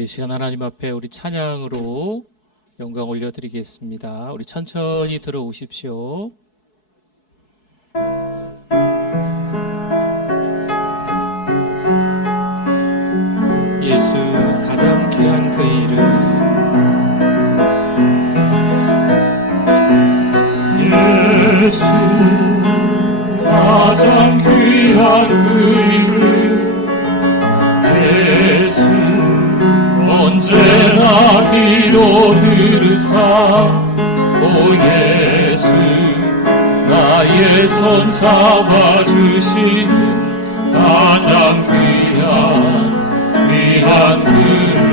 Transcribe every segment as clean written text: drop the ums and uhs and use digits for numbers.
이 시간 하나님 앞에 우리 찬양으로 영광 올려드리겠습니다. 우리 천천히 들어오십시오. 예수 가장 귀한 그 이름, 예수 가장 귀한 그 이름, 예수 언제나 귀로 들으사. 오 예수 나의 손 잡아주시는 가장 귀한 그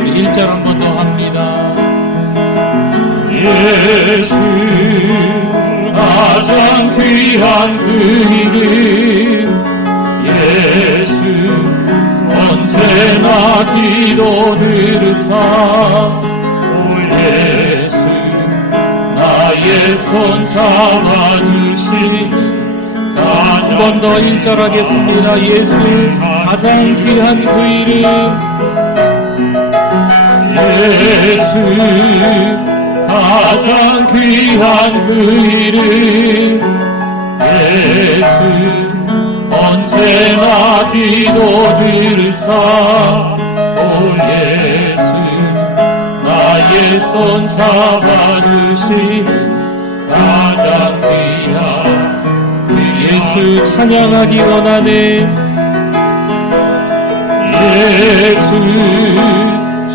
우리 1절 한 번 더 합니다. 예수 가장 귀한 그 이름, 예수 언제나 기도 들으사. 오 예수 나의 손 잡아주시는 한 번 더 1절 하겠습니다. 예수 가장 귀한 그 이름, 예수 가장 귀한 그 이름, 예수 언제나 기도 들으사. 오 예수 나의 손 잡아주시는 가장 귀한 그 예수 찬양하기 원하네. 예수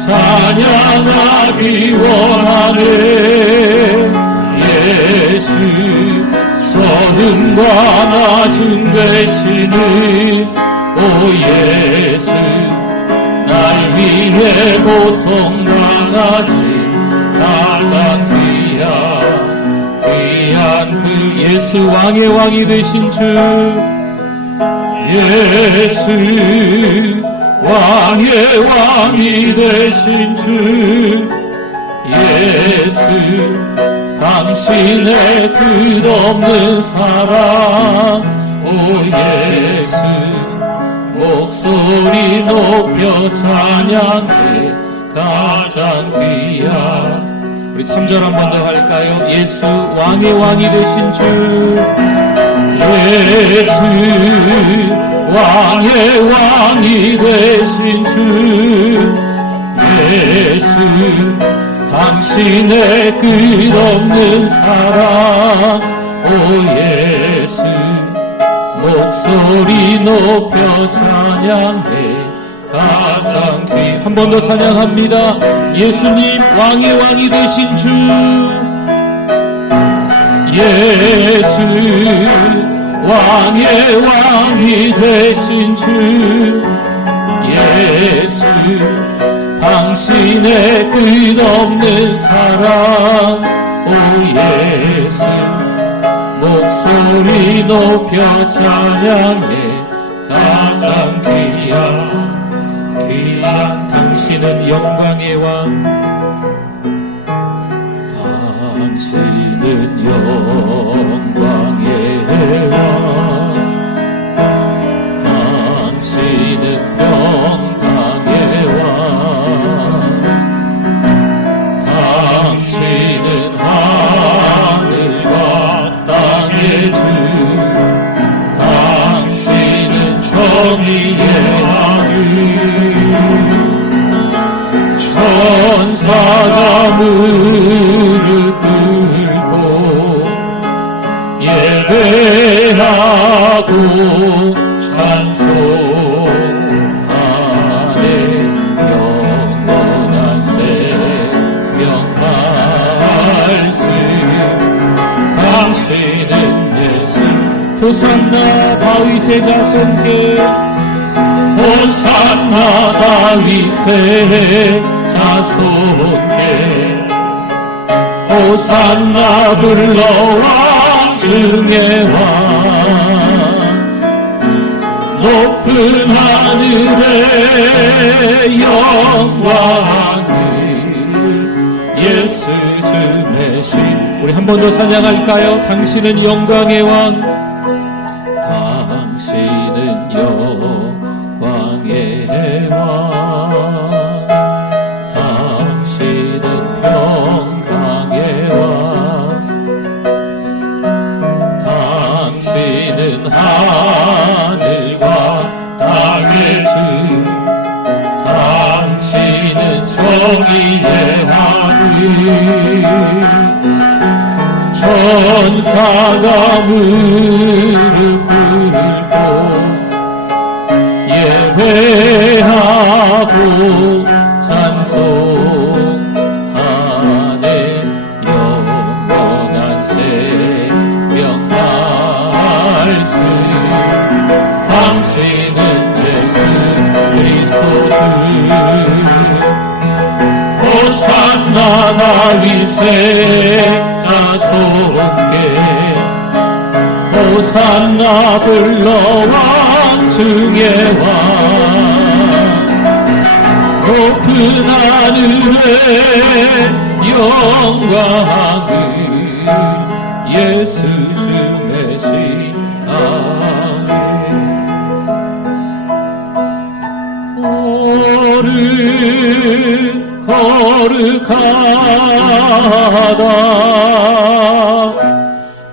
찬양하기 원하네. 예수 처음과 나중 되시는 오 예수 날 위해 고통 당하신 가장 귀한 그 예수 왕의 왕이 되신 주, 예수 왕의 왕이 되신 주, 예수 당신의 끝없는 사랑. 오 예수 목소리 높여 찬양해 가장 귀한. 우리 3절 한 번 더 할까요? 예수 왕의 왕이 되신 주, 예수 왕의 왕이 되신 주, 예수 당신의 끝없는 사랑. 오 예수 목소리 높여 찬양해 가장 한 번 더 찬양합니다. 예수님 왕의 왕이 되신 주, 예수 왕의 왕이 되신 주, 예수 당신의 끝없는 사랑. 오 예수 목소리 높여 찬양해 가장 귀한 당신은 영광의 왕, 당신은 영광의 왕, 당신은 평강의 왕, 당신은 하늘과 땅의 주, 당신은 정의의 하늘. 천사가 무릎 꿇고 예배하고 찬송하네. 영원한 생명 말씀 당신은 예수. 호산나 다윗의 자손께, 호산나 다윗의 자손께, 호산나 불러 왕 중의 왕. 높은 하늘의 영광을 예수 주매신. 우리 한 번 더 찬양할까요? 당신은 영광의 왕, 당신은 영광의 왕, 천사가 무릎 꿇고 예배하고 찬송하네. 영원한 생명 말씀 당신은 예수 그리스도 주 호산나 다윗의 자손께 호산나 불러 왕 중의 왕 높은 하늘에 영광을 예수 주 메시아네. 거룩하다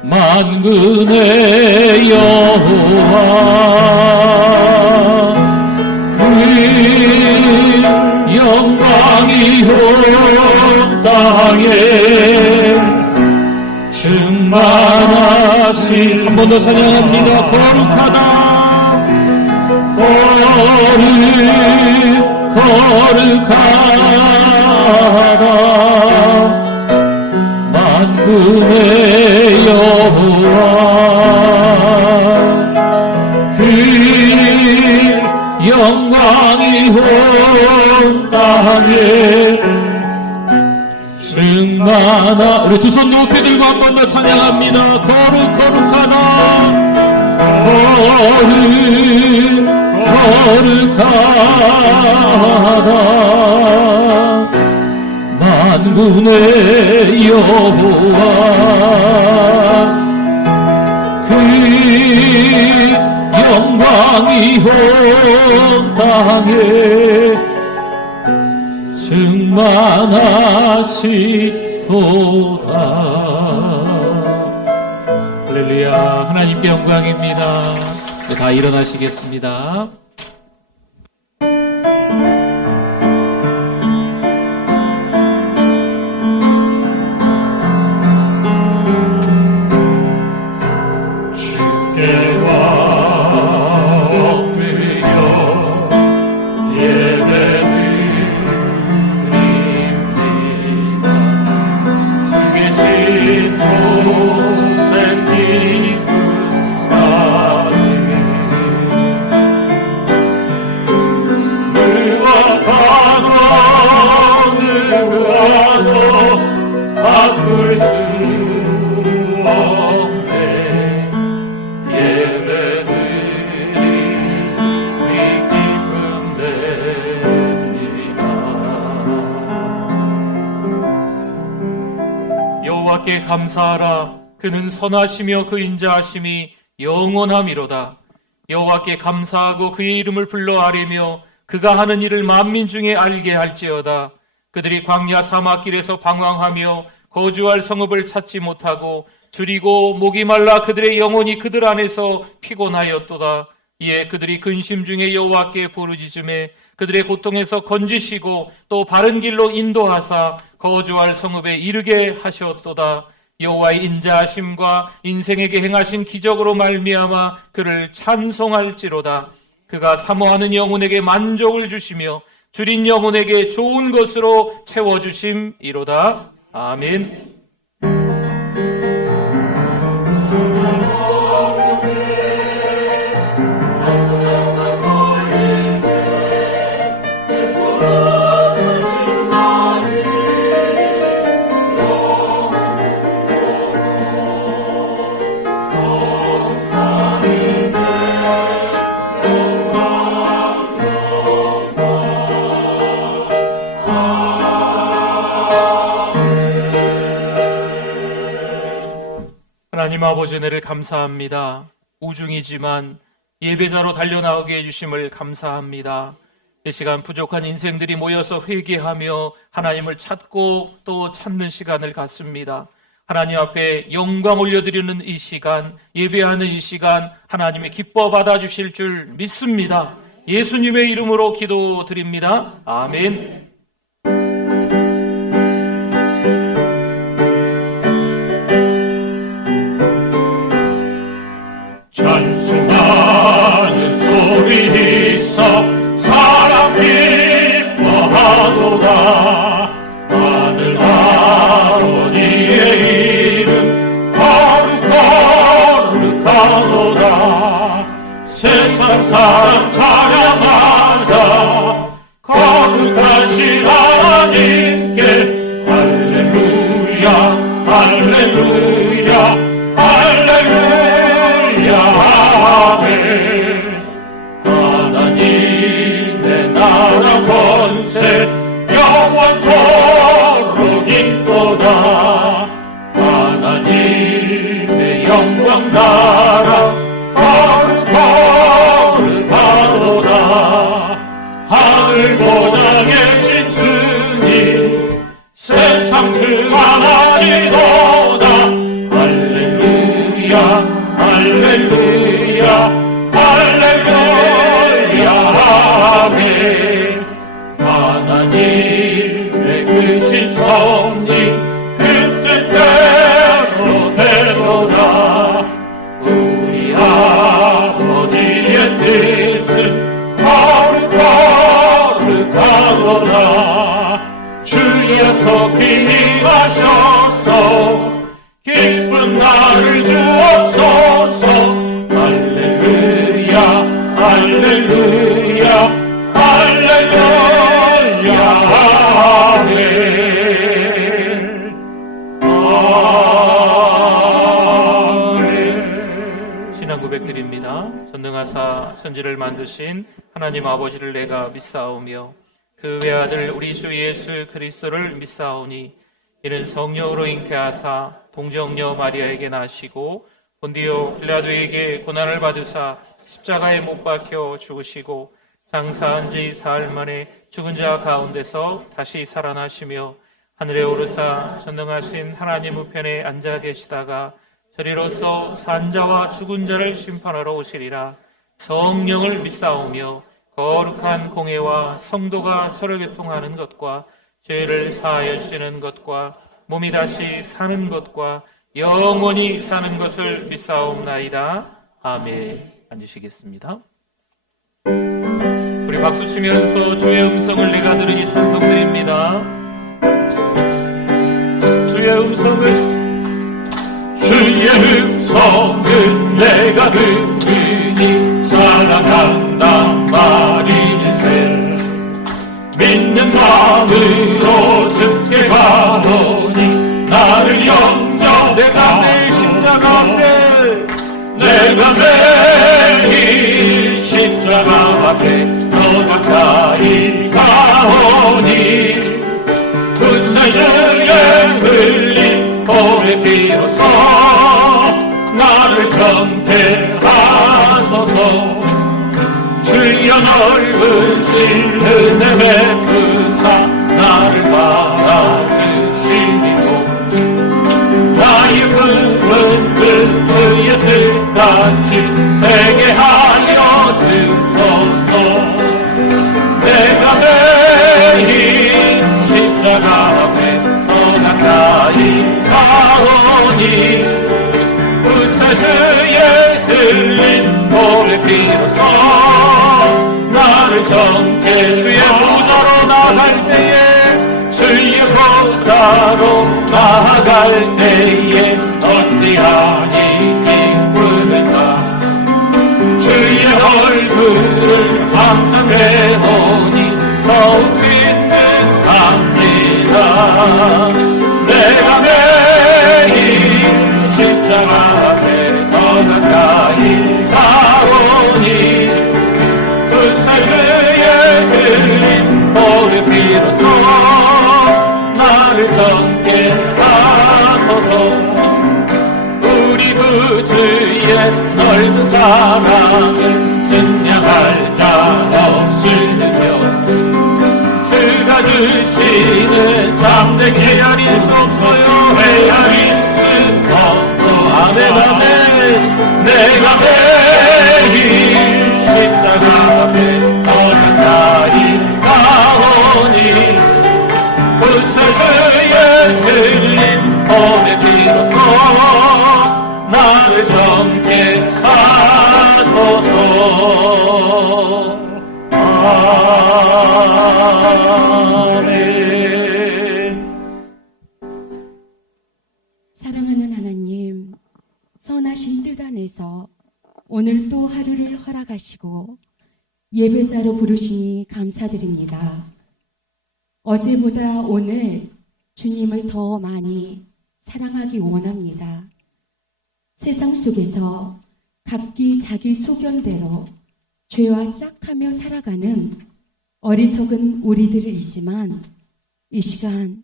만군의 여호와 그 영광이 온 땅에 충만하신. 한 번 더 찬양합니다. 거룩하다 거룩하다 만군의 여호와 그 영광이 온 땅에 충만하. 우리 두 손 높이 들고 한 번 더 찬양합니다. 거룩하다 거룩하다 만군의 여호와 그 영광이 온 땅에 충만하시도다. 할렐루야. 하나님께 영광입니다. 다 일어나시겠습니다. 여호와께 감사하라. 그는 선하시며 그 인자하심이 영원함이로다. 여호와께 감사하고 그의 이름을 불러 아뢰며 그가 하는 일을 만민 중에 알게 할지어다. 그들이 광야 사막길에서 방황하며 거주할 성읍을 찾지 못하고 줄이고 목이 말라 그들의 영혼이 그들 안에서 피곤하였도다. 이에 그들이 근심 중에 여호와께 부르짖음에 그들의 고통에서 건지시고 또 바른 길로 인도하사 거주할 성읍에 이르게 하셨도다. 여호와의 인자하심과 인생에게 행하신 기적으로 말미암아 그를 찬송할지로다. 그가 사모하는 영혼에게 만족을 주시며 줄인 영혼에게 좋은 것으로 채워주심이로다. 아멘. 하나님 아버지 은혜를 감사합니다. 우중이지만 예배자로 달려나오게 해주심을 감사합니다. 이 시간 부족한 인생들이 모여서 회개하며 하나님을 찾고 또 찾는 시간을 갖습니다. 하나님 앞에 영광 올려드리는 이 시간, 예배하는 이 시간 하나님이 기뻐 받아주실 줄 믿습니다. 예수님의 이름으로 기도드립니다. 아멘. 있어 사람 기뻐하도다. 하늘 아버지의 이름 거룩하도다. 세상 사람 찬양하자. 거룩하신 하나님께 할렐루야 할렐루야 할렐루야 아멘. 하나님의 나라 권세 영원토록 있도다. 하나님의 영광 나라 거룩하도다. 하늘보다 계신 주님 세상 등한하시도다. 할렐루야 할렐루야 할렐루야 아멘. 하나님의 크신 섭리 그 뜻대로 되도다. 우리 아버지의 뜻은 거룩하도다. 주께서 기림하셔서 기쁜 날을 주옵소서. 할렐루야 할렐루야 할렐루야 아멘. 아멘. 신앙 고백드립니다. 전능하사 천지를 만드신 하나님 아버지를 내가 믿사오며 그 외아들 우리 주 예수 그리스도를 믿사오니 이는 성령으로 잉태하사 동정녀 마리아에게 나시고 본디오 빌라도에게 고난을 받으사 십자가에 못 박혀 죽으시고 장사한 지 사흘 만에 죽은 자 가운데서 다시 살아나시며 하늘에 오르사 전능하신 하나님 우편에 앉아 계시다가 저리로서 산자와 죽은 자를 심판하러 오시리라. 성령을 믿사오며 거룩한 공회와 성도가 서로 교통하는 것과 죄를 사하여 주시는 것과 몸이 다시 사는 것과 영원히 사는 것을 믿사옵나이다. 아멘. 앉으시겠습니다. 우리 박수 치면서 주의 음성을 내가 들으니 찬송드립니다. 주의 음성을 내가 들으니 사랑한다 말일세. 믿는 마음으로 주께 가오니 나를 영접. 내가 내 십자가 앞에 내가 매일 십자가 앞에 더 가까이 가오니 구세주의 흘린 보배 비로소 나를 정케하소서. 주여 넓으신 은혜 베푸사 나를 받아주시니고 나의 품은 주의 뜻같이 되게 하여 주소서. 내가 매일 십자가 앞에 더 가까이 가오니 구세주의 흘린 보배 비로소 나를 정케. 주의 보좌로 나아갈 때에 주의 보좌로 나아갈 때에 어찌하니 기쁘는가. 주의 얼굴을 항상 배우니 더욱 기특합니다. 내가 매일 십자가 앞에 더 가까이 가오니 구세주의 흘린 보배 비로소 나를 정케하소서. 우리 구주의 넓은 사랑은 증량할 자 없으며 주가 주시는 참된 헤아릴 수 없어요. 헤아릴 수 없고. 아멘 아멘. 내가 매일 십자가 앞에 더 가까이 가오니 구세주의 흘린 보배 비로소 나를 정케하소서. 아멘. 사랑하는 하나님, 선하신 뜻 안에서 오늘 또 하루를 허락하시고 예배자로 부르시니 감사드립니다. 어제보다 오늘 주님을 더 많이 사랑하기 원합니다. 세상 속에서 각기 자기 소견대로 죄와 짝하며 살아가는 어리석은 우리들이지만 이 시간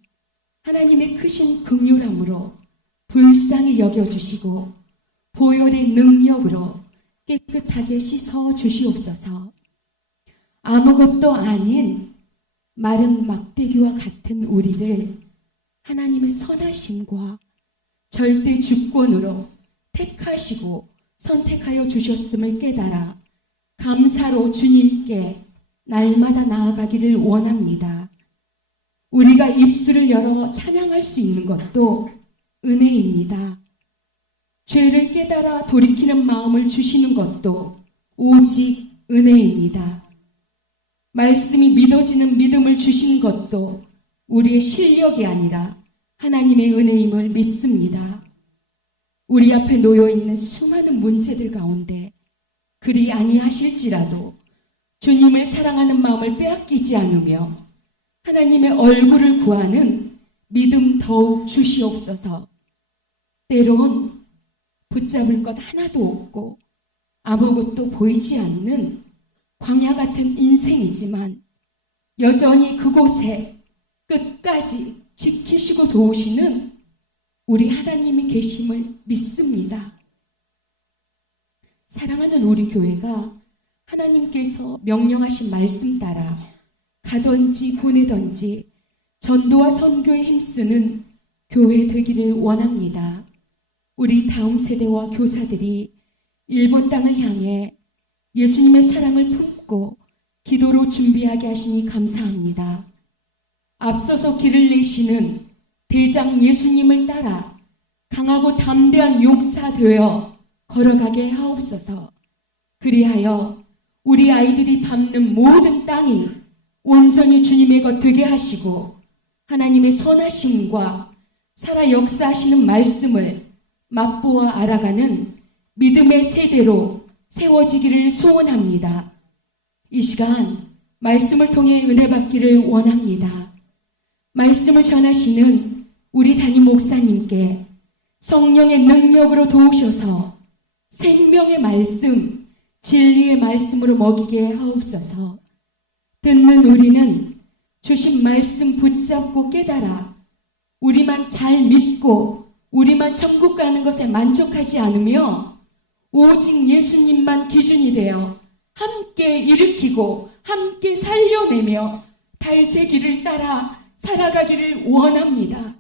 하나님의 크신 긍휼함으로 불쌍히 여겨주시고 보혈의 능력으로 깨끗하게 씻어 주시옵소서. 아무것도 아닌 마른 막대기와 같은 우리를 하나님의 선하심과 절대 주권으로 택하시고 선택하여 주셨음을 깨달아 감사로 주님께 날마다 나아가기를 원합니다. 우리가 입술을 열어 찬양할 수 있는 것도 은혜입니다. 죄를 깨달아 돌이키는 마음을 주시는 것도 오직 은혜입니다. 말씀이 믿어지는 믿음을 주신 것도 우리의 실력이 아니라 하나님의 은혜임을 믿습니다. 우리 앞에 놓여있는 수많은 문제들 가운데 그리 아니하실지라도 주님을 사랑하는 마음을 빼앗기지 않으며 하나님의 얼굴을 구하는 믿음 더욱 주시옵소서. 때론 붙잡을 것 하나도 없고 아무것도 보이지 않는 광야 같은 인생이지만 여전히 그곳에 끝까지 지키시고 도우시는 우리 하나님이 계심을 믿습니다. 사랑하는 우리 교회가 하나님께서 명령하신 말씀 따라 가든지 보내든지 전도와 선교에 힘쓰는 교회 되기를 원합니다. 우리 다음 세대와 교사들이 일본 땅을 향해 예수님의 사랑을 품고 기도로 준비하게 하시니 감사합니다. 앞서서 길을 내시는 대장 예수님을 따라 강하고 담대한 용사 되어 걸어가게 하옵소서. 그리하여 우리 아이들이 밟는 모든 땅이 온전히 주님의 것 되게 하시고 하나님의 선하심과 살아 역사하시는 말씀을 맛보아 알아가는 믿음의 세대로 세워지기를 소원합니다. 이 시간 말씀을 통해 은혜 받기를 원합니다. 말씀을 전하시는 우리 담임 목사님께 성령의 능력으로 도우셔서 생명의 말씀, 진리의 말씀으로 먹이게 하옵소서. 듣는 우리는 주신 말씀 붙잡고 깨달아 우리만 잘 믿고 우리만 천국 가는 것에 만족하지 않으며 오직 예수님만 기준이 되어 함께 일으키고 함께 살려내며 달새 길을 따라 살아가기를 원합니다.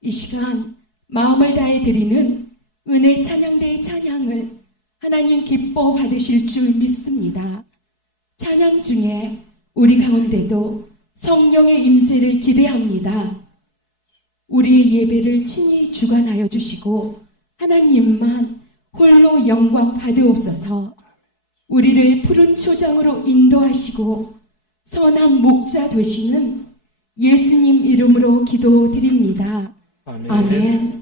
이 시간 마음을 다해 드리는 은혜 찬양대의 찬양을 하나님 기뻐 받으실 줄 믿습니다. 찬양 중에 우리 가운데도 성령의 임재를 기대합니다. 우리의 예배를 친히 주관하여 주시고 하나님만 홀로 영광 받으옵소서. 우리를 푸른 초장으로 인도하시고 선한 목자 되시는 예수님 이름으로 기도드립니다. 아멘. 아멘.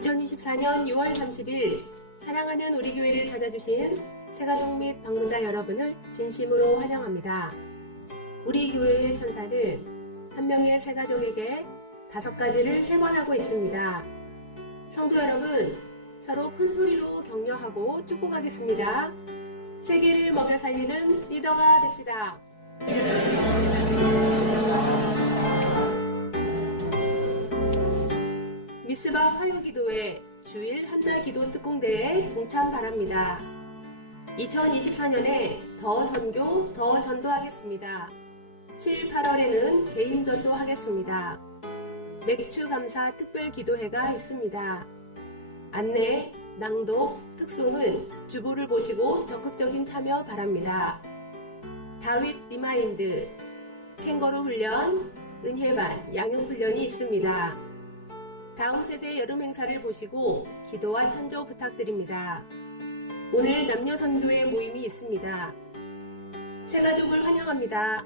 (2024년 6월 30일) 사랑하는 우리 교회를 찾아주신 새가족 및 방문자 여러분을 진심으로 환영합니다. 우리 교회의 천사는 한 명의 새가족에게 5가지를 세번하고 있습니다. 성도 여러분, 서로 큰 소리로 격려하고 축복하겠습니다. 세계를 먹여 살리는 리더가 됩시다. 미스바 화요기도회 주일 한나기도 특공대에 동참 바랍니다. 2024년에 더 선교, 더 전도하겠습니다. 7, 8월에는 개인 전도하겠습니다. 맥주 감사 특별 기도회가 있습니다. 안내, 낭독, 특송은 주보를 보시고 적극적인 참여 바랍니다. 다윗 리마인드, 캥거루 훈련, 은혜반, 양육 훈련이 있습니다. 다음 세대 여름 행사를 보시고 기도와 찬조 부탁드립니다. 오늘 남녀 선교회 모임이 있습니다. 새가족을 환영합니다.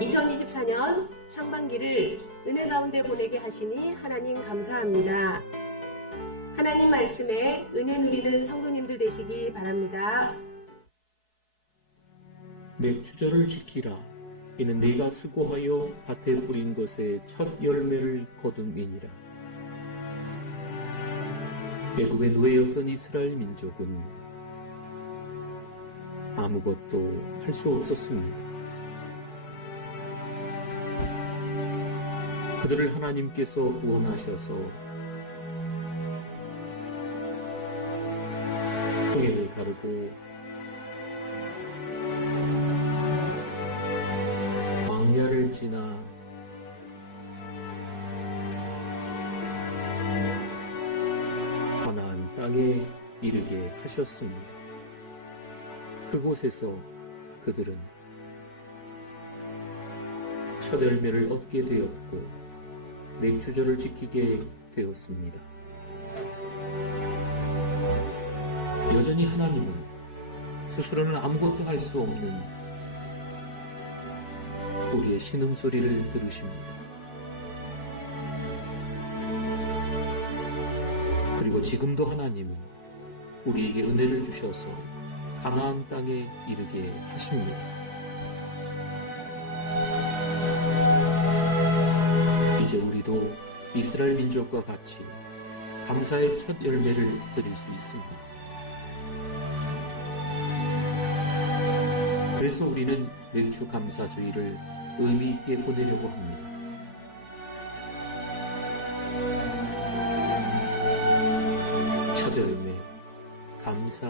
(2024년) 상반기를 은혜 가운데 보내게 하시니 하나님 감사합니다. 하나님 말씀에 은혜 누리는 성도님들 되시기 바랍니다. 맥주절을 지키라. 이는 네가 수고하여 밭에 뿌린 것에 첫 열매를 거둠이니라. 애굽의 노예였던 이스라엘 민족은 아무것도 할 수 없었습니다. 그들을 하나님께서 구원하셔서 홍해를 가르고 광야를 지나 가나안 땅에 이르게 하셨습니다. 그곳에서 그들은 첫 열매를 얻게 되었고 맥주절을 지키게 되었습니다. 여전히 하나님은 스스로는 아무것도 할 수 없는 우리의 신음소리를 들으십니다. 그리고 지금도 하나님은 우리에게 은혜를 주셔서 가나안 땅에 이르게 하십니다. 이제 우리도 이스라엘 민족과 같이 감사의 첫 열매를 드릴 수 있습니다. 그래서 우리는 맥주 감사주의를 의미 있게 보내려고 합니다. 첫 열매, 감사,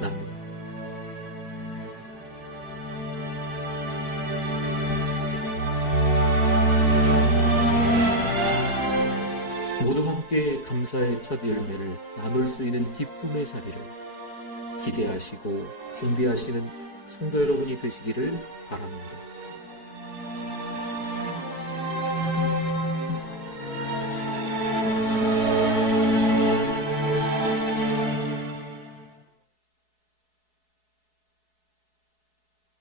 나눔. 모두 함께 감사의 첫 열매를 나눌 수 있는 기쁨의 자리를 기대하시고 준비하시는 성도 여러분이 되시기를 바랍니다.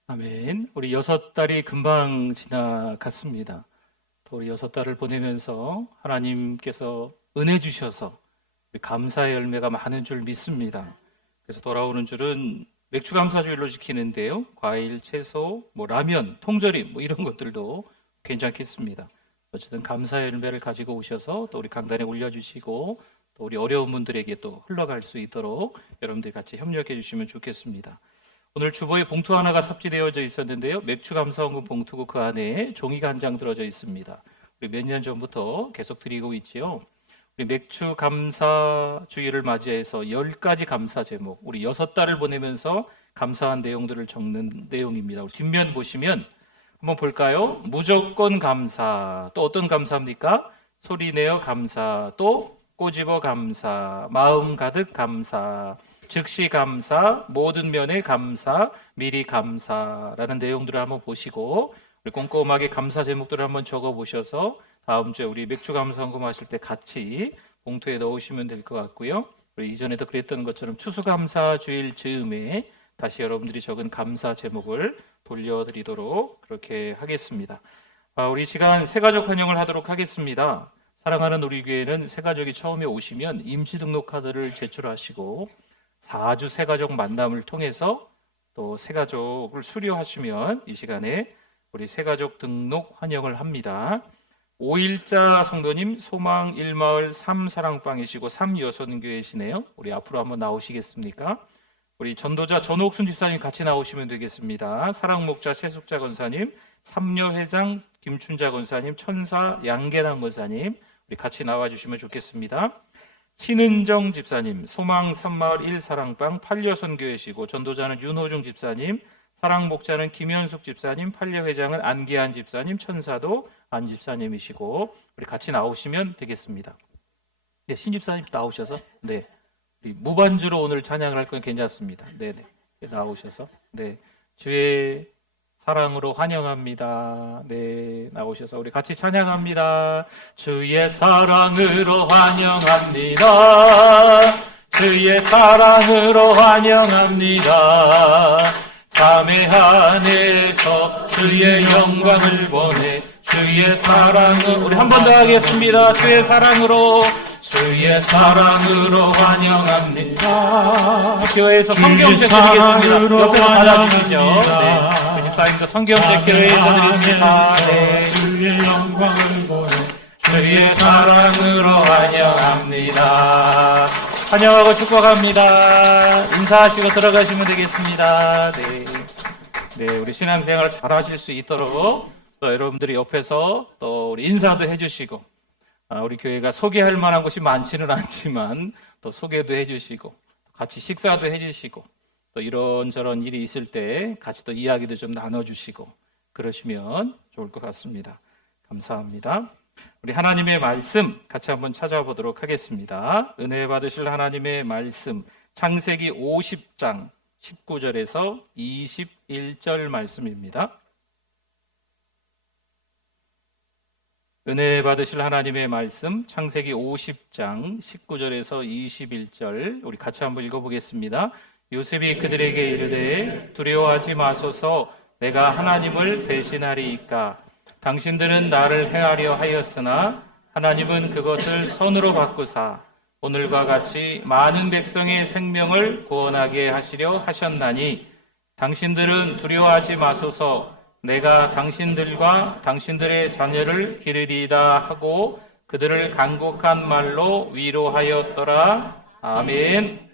아멘. 우리 6달이 금방 지나갔습니다. 또 우리 6달을 보내면서 하나님께서 은혜 주셔서 감사의 열매가 많은 줄 믿습니다. 그래서 돌아오는 줄은 맥주 감사주일로 지키는데요. 과일, 채소, 라면, 통조림 이런 것들도 괜찮겠습니다. 어쨌든 감사의 열매를 가지고 오셔서 또 우리 강단에 올려주시고 또 우리 어려운 분들에게 또 흘러갈 수 있도록 여러분들이 같이 협력해 주시면 좋겠습니다. 오늘 주보에 봉투 하나가 삽지되어져 있었는데요. 맥주 감사원금 봉투고 그 안에 종이가 한 장 들어져 있습니다. 우리 몇 년 전부터 계속 드리고 있지요. 우리 맥주 감사 주일을 맞이해서 10가지 감사 제목, 우리 6달을 보내면서 감사한 내용들을 적는 내용입니다. 우리 뒷면 보시면 한번 볼까요? 무조건 감사, 또 어떤 감사입니까? 소리내어 감사, 또 꼬집어 감사, 마음 가득 감사, 즉시 감사, 모든 면에 감사, 미리 감사라는 내용들을 한번 보시고 우리 꼼꼼하게 감사 제목들을 한번 적어보셔서 다음 주에 우리 맥주 감사원금 하실 때 같이 봉투에 넣으시면 될 것 같고요. 우리 이전에도 그랬던 것처럼 추수감사주일 즈음에 다시 여러분들이 적은 감사 제목을 돌려드리도록 그렇게 하겠습니다. 우리 시간 새가족 환영을 하도록 하겠습니다. 사랑하는 우리 교회는 새가족이 처음에 오시면 임시등록 카드를 제출하시고 4주 새가족 만남을 통해서 또 새가족을 수료하시면 이 시간에 우리 새가족 등록 환영을 합니다. 5일자 성도님 소망 1마을 3사랑방이시고 3여선교회시네요. 우리 앞으로 한번 나오시겠습니까? 우리 전도자 전옥순 집사님 같이 나오시면 되겠습니다. 사랑목자 최숙자 권사님, 삼녀회장 김춘자 권사님, 천사 양계남 권사님 우리 같이 나와주시면 좋겠습니다. 신은정 집사님, 소망 3마을 1사랑방 8여선교회시고 전도자는 윤호중 집사님, 사랑목자는 김현숙 집사님, 판례회장은 안기한 집사님, 천사도 안 집사님이시고 우리 같이 나오시면 되겠습니다. 네, 신 집사님 나오셔서 네, 우리 무반주로 오늘 찬양을 할 건 괜찮습니다. 네, 나오셔서 네, 주의 사랑으로 환영합니다. 네, 나오셔서 우리 같이 찬양합니다. 주의 사랑으로 환영합니다. 주의 사랑으로 환영합니다. 참회 안에서 주의 영광을 보내 주의 사랑으로 우리 한 번 더 하겠습니다. 주의 사랑으로 환영합니다. 교회에서 성경책 드리겠습니다. 옆에서 받아주시죠. 네, 그 집사님도 성경책 교회에서 드립니다. 네. 주의 영광을 보내 주의 사랑으로 환영합니다. 환영하고 축복합니다. 인사하시고 들어가시면 되겠습니다. 네, 우리 신앙생활 잘 하실 수 있도록 또 여러분들이 옆에서 또 우리 인사도 해주시고 우리 교회가 소개할 만한 곳이 많지는 않지만 또 소개도 해주시고 같이 식사도 해주시고 또 이런저런 일이 있을 때 같이 또 이야기도 좀 나눠주시고 그러시면 좋을 것 같습니다. 감사합니다. 우리 하나님의 말씀 같이 한번 찾아보도록 하겠습니다. 은혜 받으실 하나님의 말씀 창세기 50장 19절에서 21절 말씀입니다. 은혜 받으실 하나님의 말씀 창세기 50장 19절에서 21절 우리 같이 한번 읽어보겠습니다. 요셉이 그들에게 이르되 두려워하지 마소서 내가 하나님을 배신하리이까 당신들은 나를 해하려 하였으나 하나님은 그것을 선으로 바꾸사 오늘과 같이 많은 백성의 생명을 구원하게 하시려 하셨나니 당신들은 두려워하지 마소서 내가 당신들과 당신들의 자녀를 기르리이다 하고 그들을 간곡한 말로 위로하였더라. 아멘.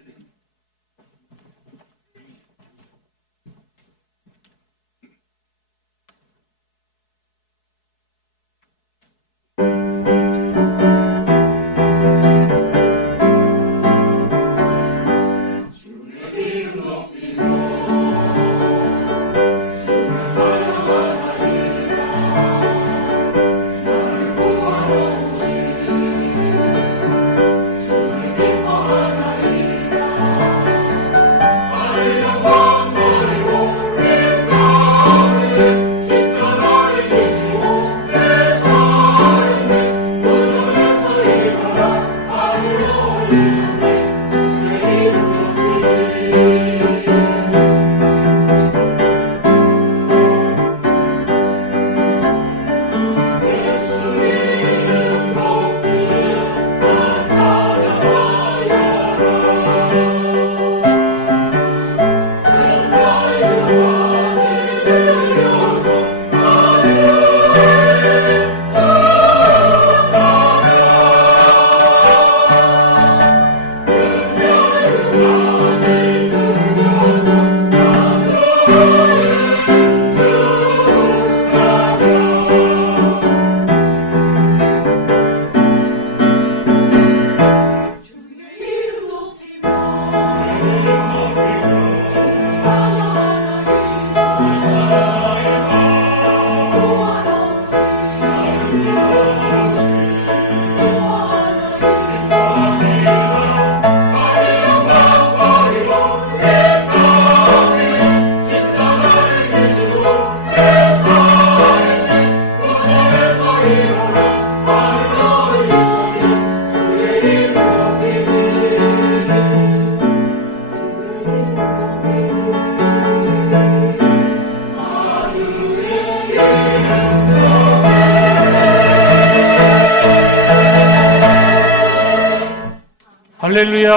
할렐루야.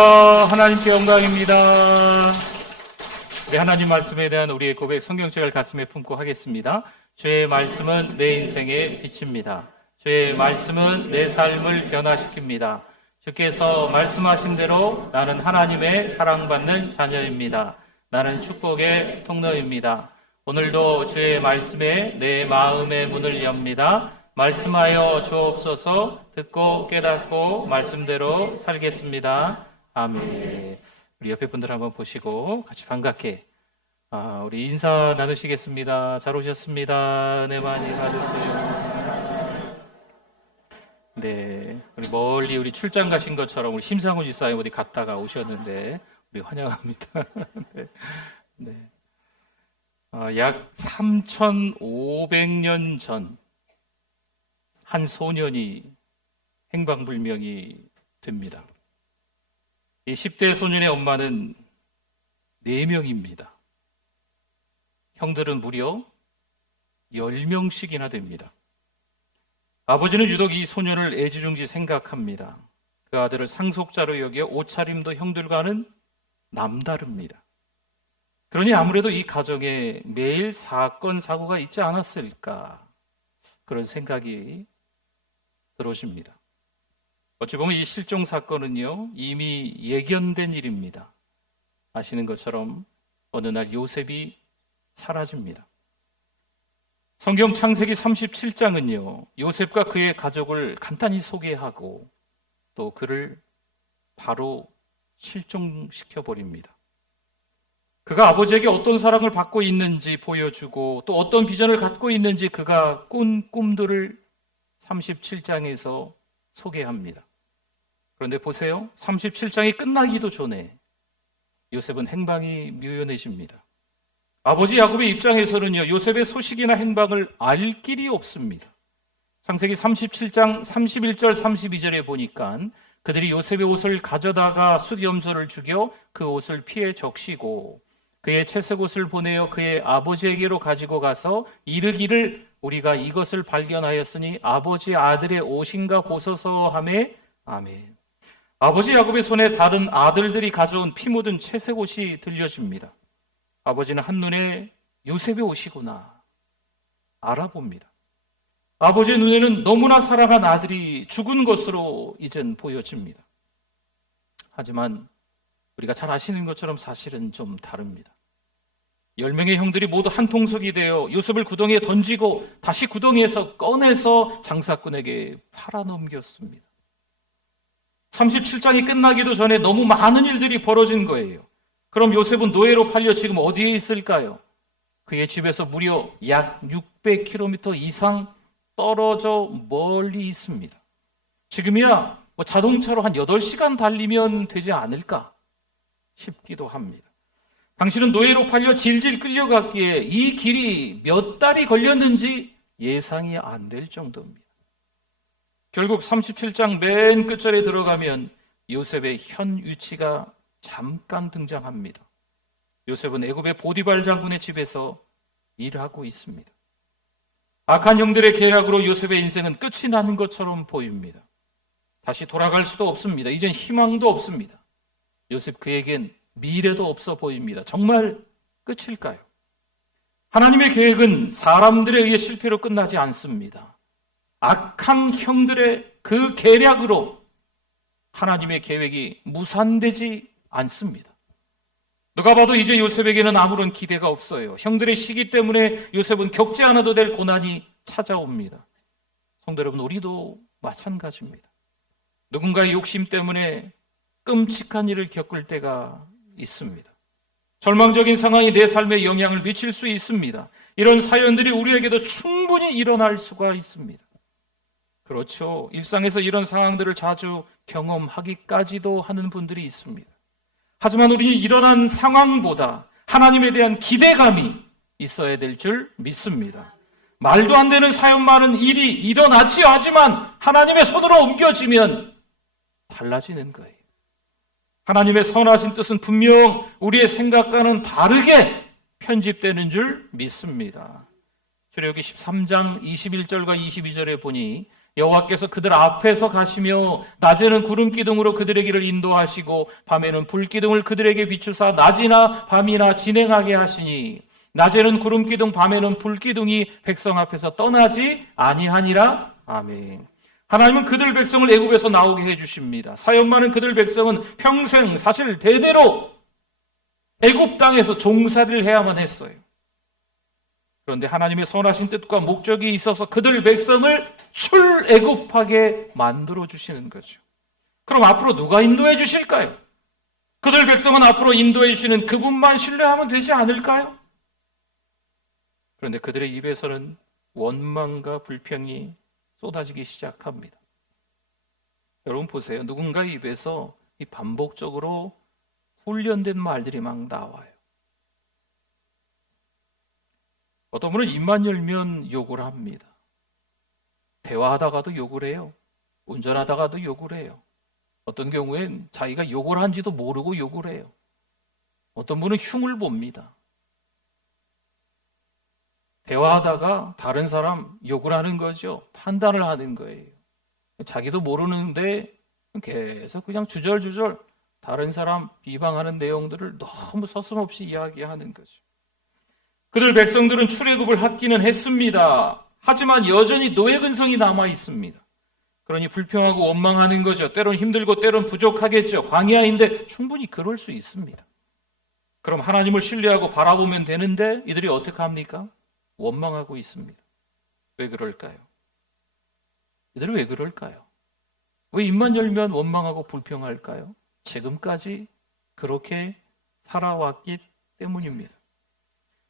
하나님께 영광입니다. 네, 하나님 말씀에 대한 우리의 고백, 성경책을 가슴에 품고 하겠습니다. 주의 말씀은 내 인생의 빛입니다. 주의 말씀은 내 삶을 변화시킵니다. 주께서 말씀하신 대로 나는 하나님의 사랑받는 자녀입니다. 나는 축복의 통로입니다. 오늘도 주의 말씀에 내 마음의 문을 엽니다. 말씀하여 주옵소서. 듣고 깨닫고 말씀대로 살겠습니다. 아멘. 우리 옆에 분들 한번 보시고 같이 반갑게 우리 인사 나누시겠습니다. 잘 오셨습니다. 네, 많이 받으세요. 네, 우리 멀리 우리 출장 가신 것처럼 우리 심상훈 지사님 어디 갔다가 오셨는데 우리 환영합니다. 네. 네. 약 3,500년 전 한 소년이 행방불명이 됩니다. 이 10대 소년의 엄마는 4명입니다. 형들은 무려 10명씩이나 됩니다. 아버지는 유독 이 소년을 애지중지 생각합니다. 그 아들을 상속자로 여겨 옷차림도 형들과는 남다릅니다. 그러니 아무래도 이 가정에 매일 사건, 사고가 있지 않았을까, 그런 생각이 들어집니다. 어찌 보면 이 실종 사건은요, 이미 예견된 일입니다. 아시는 것처럼 어느 날 요셉이 사라집니다. 성경 창세기 37장은요, 요셉과 그의 가족을 간단히 소개하고 또 그를 바로 실종시켜버립니다. 그가 아버지에게 어떤 사랑을 받고 있는지 보여주고 또 어떤 비전을 갖고 있는지 그가 꾼 꿈들을 37장에서 소개합니다. 그런데 보세요. 37장이 끝나기도 전에 요셉은 행방이 묘연해집니다. 아버지 야곱의 입장에서는요, 요셉의 소식이나 행방을 알 길이 없습니다. 창세기 37장 31절 32절에 보니까 그들이 요셉의 옷을 가져다가 숫염소를 죽여 그 옷을 피해 적시고 그의 채색 옷을 보내어 그의 아버지에게로 가지고 가서 이르기를 우리가 이것을 발견하였으니 아버지 아들의 옷인가 보소서 하매 아멘. 아버지 야곱의 손에 다른 아들들이 가져온 피 묻은 채색 옷이 들려집니다. 아버지는 한눈에 요셉의 옷이구나 알아봅니다. 아버지의 눈에는 너무나 사랑한 아들이 죽은 것으로 이젠 보여집니다. 하지만 우리가 잘 아시는 것처럼 사실은 좀 다릅니다. 10명의 형들이 모두 한 통속이 되어 요셉을 구덩이에 던지고 다시 구덩이에서 꺼내서 장사꾼에게 팔아넘겼습니다. 37장이 끝나기도 전에 너무 많은 일들이 벌어진 거예요. 그럼 요셉은 노예로 팔려 지금 어디에 있을까요? 그의 집에서 무려 약 600km 이상 떨어져 멀리 있습니다. 지금이야 자동차로 한 8시간 달리면 되지 않을까 싶기도 합니다. 당신은 노예로 팔려 질질 끌려갔기에 이 길이 몇 달이 걸렸는지 예상이 안 될 정도입니다. 결국 37장 맨 끝절에 들어가면 요셉의 현 위치가 잠깐 등장합니다. 요셉은 애굽의 보디발 장군의 집에서 일하고 있습니다. 악한 형들의 계략으로 요셉의 인생은 끝이 나는 것처럼 보입니다. 다시 돌아갈 수도 없습니다. 이젠 희망도 없습니다. 요셉 그에겐 미래도 없어 보입니다. 정말 끝일까요? 하나님의 계획은 사람들에 의해 실패로 끝나지 않습니다. 악한 형들의 그 계략으로 하나님의 계획이 무산되지 않습니다. 누가 봐도 이제 요셉에게는 아무런 기대가 없어요. 형들의 시기 때문에 요셉은 겪지 않아도 될 고난이 찾아옵니다. 성도 여러분, 우리도 마찬가지입니다. 누군가의 욕심 때문에 끔찍한 일을 겪을 때가 있습니다. 절망적인 상황이 내 삶에 영향을 미칠 수 있습니다. 이런 사연들이 우리에게도 충분히 일어날 수가 있습니다. 그렇죠. 일상에서 이런 상황들을 자주 경험하기까지도 하는 분들이 있습니다. 하지만 우리는 일어난 상황보다 하나님에 대한 기대감이 있어야 될 줄 믿습니다. 말도 안 되는 사연 많은 일이 일어났지요. 하지만 하나님의 손으로 옮겨지면 달라지는 거예요. 하나님의 선하신 뜻은 분명 우리의 생각과는 다르게 편집되는 줄 믿습니다. 출애굽기 13장 21절과 22절에 보니 여호와께서 그들 앞에서 가시며 낮에는 구름 기둥으로 그들의 길을 인도하시고 밤에는 불 기둥을 그들에게 비추사 낮이나 밤이나 진행하게 하시니 낮에는 구름 기둥 밤에는 불 기둥이 백성 앞에서 떠나지 아니하니라. 아멘. 하나님은 그들 백성을 애굽에서 나오게 해주십니다. 사연 많은 그들 백성은 평생 사실 대대로 애굽 땅에서 종살이를 해야만 했어요. 그런데 하나님의 선하신 뜻과 목적이 있어서 그들 백성을 출애굽하게 만들어 주시는 거죠. 그럼 앞으로 누가 인도해 주실까요? 그들 백성은 앞으로 인도해 주시는 그분만 신뢰하면 되지 않을까요? 그런데 그들의 입에서는 원망과 불평이 쏟아지기 시작합니다. 여러분 보세요. 누군가의 입에서 이 반복적으로 훈련된 말들이 막 나와요. 어떤 분은 입만 열면 욕을 합니다. 대화하다가도 욕을 해요. 운전하다가도 욕을 해요. 어떤 경우엔 자기가 욕을 한지도 모르고 욕을 해요. 어떤 분은 흉을 봅니다. 대화하다가 다른 사람 욕을 하는 거죠. 판단을 하는 거예요. 자기도 모르는데 계속 그냥 주절주절 다른 사람 비방하는 내용들을 너무 서슴없이 이야기하는 거죠. 그들 백성들은 출애굽을 하기는 했습니다. 하지만 여전히 노예 근성이 남아 있습니다. 그러니 불평하고 원망하는 거죠. 때론 힘들고 때론 부족하겠죠. 광야인데 충분히 그럴 수 있습니다. 그럼 하나님을 신뢰하고 바라보면 되는데 이들이 어떻게 합니까? 원망하고 있습니다. 왜 그럴까요? 이들은 왜 그럴까요? 왜 입만 열면 원망하고 불평할까요? 지금까지 그렇게 살아왔기 때문입니다.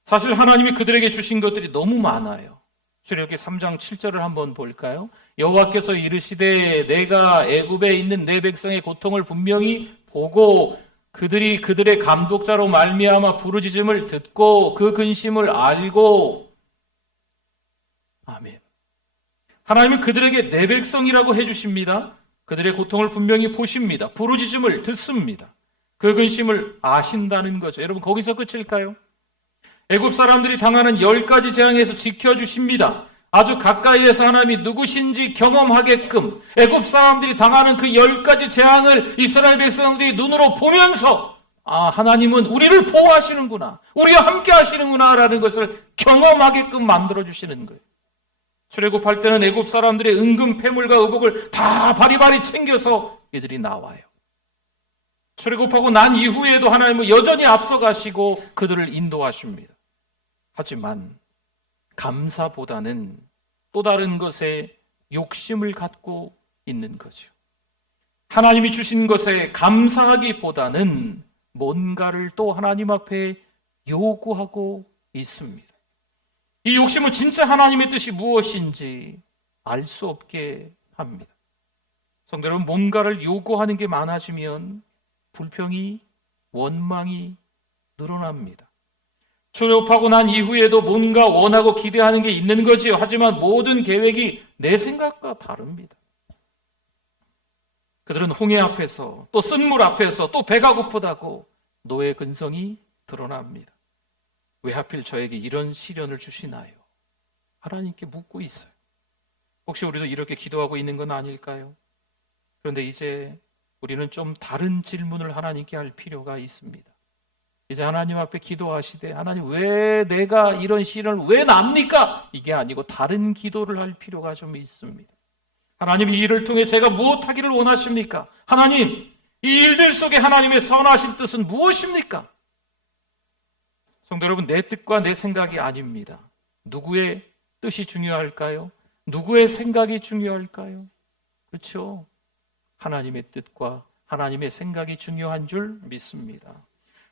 사실 하나님이 그들에게 주신 것들이 너무 많아요. 출애굽기 3장 7절을 한번 볼까요? 여호와께서 이르시되 내가 애굽에 있는 내 백성의 고통을 분명히 보고 그들이 그들의 감독자로 말미암아 부르짖음을 듣고 그 근심을 알고. 아멘. 하나님은 그들에게 내 백성이라고 해주십니다. 그들의 고통을 분명히 보십니다. 부르짖음을 듣습니다. 그 근심을 아신다는 거죠. 여러분 거기서 끝일까요? 애굽 사람들이 당하는 10가지 재앙에서 지켜주십니다. 아주 가까이에서 하나님이 누구신지 경험하게끔 애굽 사람들이 당하는 그 10가지 재앙을 이스라엘 백성들이 눈으로 보면서 하나님은 우리를 보호하시는구나, 우리와 함께 하시는구나 라는 것을 경험하게끔 만들어주시는 거예요. 출애굽할 때는 애굽 사람들의 은금, 패물과 의복을 다 바리바리 챙겨서 이들이 나와요. 출애굽하고 난 이후에도 하나님은 여전히 앞서가시고 그들을 인도하십니다. 하지만 감사보다는 또 다른 것에 욕심을 갖고 있는 거죠. 하나님이 주신 것에 감사하기보다는 뭔가를 또 하나님 앞에 요구하고 있습니다. 이 욕심은 진짜 하나님의 뜻이 무엇인지 알 수 없게 합니다. 성도 여러분, 뭔가를 요구하는 게 많아지면 불평이, 원망이 늘어납니다. 출애굽하고 난 이후에도 뭔가 원하고 기대하는 게 있는 거지요. 하지만 모든 계획이 내 생각과 다릅니다. 그들은 홍해 앞에서 또 쓴물 앞에서 또 배가 고프다고 노예 근성이 드러납니다. 왜 하필 저에게 이런 시련을 주시나요? 하나님께 묻고 있어요. 혹시 우리도 이렇게 기도하고 있는 건 아닐까요? 그런데 이제 우리는 좀 다른 질문을 하나님께 할 필요가 있습니다. 이제 하나님 앞에 기도하시되 하나님 왜 내가 이런 시련을 왜 납니까? 이게 아니고 다른 기도를 할 필요가 좀 있습니다. 하나님 이 일을 통해 제가 무엇하기를 원하십니까? 하나님 이 일들 속에 하나님의 선하신 뜻은 무엇입니까? 성도 여러분, 내 뜻과 내 생각이 아닙니다. 누구의 뜻이 중요할까요? 누구의 생각이 중요할까요? 그렇죠? 하나님의 뜻과 하나님의 생각이 중요한 줄 믿습니다.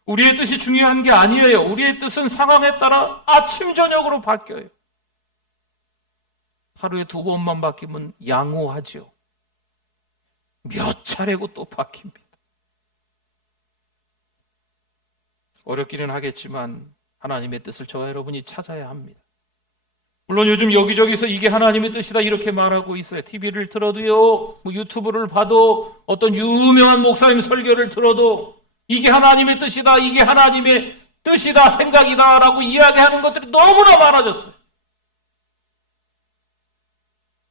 우리의 뜻이 중요한 게 아니에요. 우리의 뜻은 상황에 따라 아침 저녁으로 바뀌어요. 하루에 2번만 바뀌면 양호하죠. 몇 차례고 또 바뀝니다. 어렵기는 하겠지만 하나님의 뜻을 저와 여러분이 찾아야 합니다. 물론 요즘 여기저기서 이게 하나님의 뜻이다 이렇게 말하고 있어요. TV를 틀어도요, 유튜브를 봐도 어떤 유명한 목사님 설교를 들어도 이게 하나님의 뜻이다, 이게 하나님의 뜻이다, 생각이다 라고 이야기하는 것들이 너무나 많아졌어요.